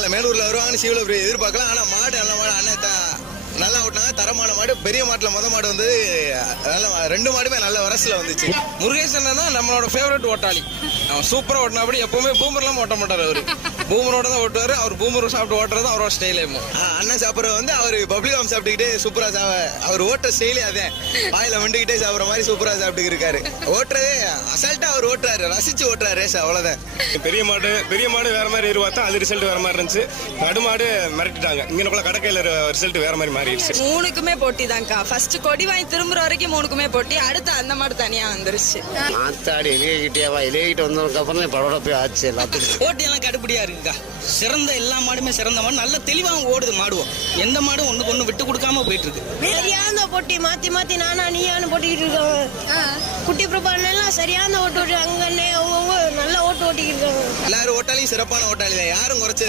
எதிர்பார்க்கல. மேலூர்ல வருவாங்கன்னு சிவலபுரி எதிர்பார்க்கலாம். ஆனா மாடு நல்ல மாடு அண்ணன் நல்லா ஓட்டினாங்க. தரமான மாடு. பெரிய மாட்டுல மாடு வந்து நல்ல 2 மாடுமே நல்ல வரசுல வந்துச்சு. முருகேசன் தான் நம்மளோட ஃபேவரட் ஓட்டாளி. அவன் சூப்பரா ஓட்டினாப்படி. எப்பவுமே பூமர்லாம் ஓட்ட மாட்டாரு அவரு. பூமரோட தான் ஓட்டுவாரு. அவர் பூமர் சாப்பிட்டு ஓட்டுறது அவரோட ஸ்டைலே. அண்ணன் சாப்பிட்ற வந்து அவர் பப்ளிகாம் சாப்பிட்டுக்கிட்டே சூப்பரா அவர் ஓட்டுற ஸ்டைலே அதே வாயில வந்துகிட்டே சாப்பிட்ற மாதிரி சூப்பரா சாப்பிட்டு இருக்காரு. ஓட்டுறதே அசால்ட்டா அவர் ஓட்டுறாரு. ரசிச்சு ஓட்டுறாரு ரேஸ். அவ்வளவுதான். பெரிய மாடு வேற மாதிரி எதிர்பார்த்தா அது ரிசல்ட் வேற மாதிரி இருந்துச்சு. நடுமாடு மிரட்டிட்டாங்க. இங்க கடற்கையில ரிசல்ட் வேற மாதிரி மாறிடுச்சு. 3க்குமே போட்டி தான்க்கா. ஃபர்ஸ்ட் கொடி வாங்கி திரும்புற வரைக்கும் 3க்குமே போட்டி. அடுத்து அந்த மாடு தனியா வந்துருச்சு. மாத்தாடி இலையிட்ட வந்ததுக்கு அப்புறம் படோட போய் ஆச்சு. எல்லாத்துக்கும் போட்டி எல்லாம் கடுப்படியா இருக்குக்கா. சிறந்த எல்லா மாடுமே சிறந்த மாடு. நல்ல தெளிவாக ஓடுது மாடுவோம். எந்த மாடும் ஒண்ணுக்கு ஒண்ணு விட்டு கொடுக்காம போயிட்டு இருக்கு. சரியான போட்டி. மாத்தி நானா நீயானு போட்டிக்கிட்டு இருக்கோம். குட்டி பிரபாலாம் சரியான ஓட்டு அங்கே அவங்க நல்ல ஓட்டு ஓட்டிக்கிட்டு இருக்காங்க. எல்லாரும் ஓட்டாளியும் சிறப்பான ஓட்டாளி தான். யாரும் குறைச்ச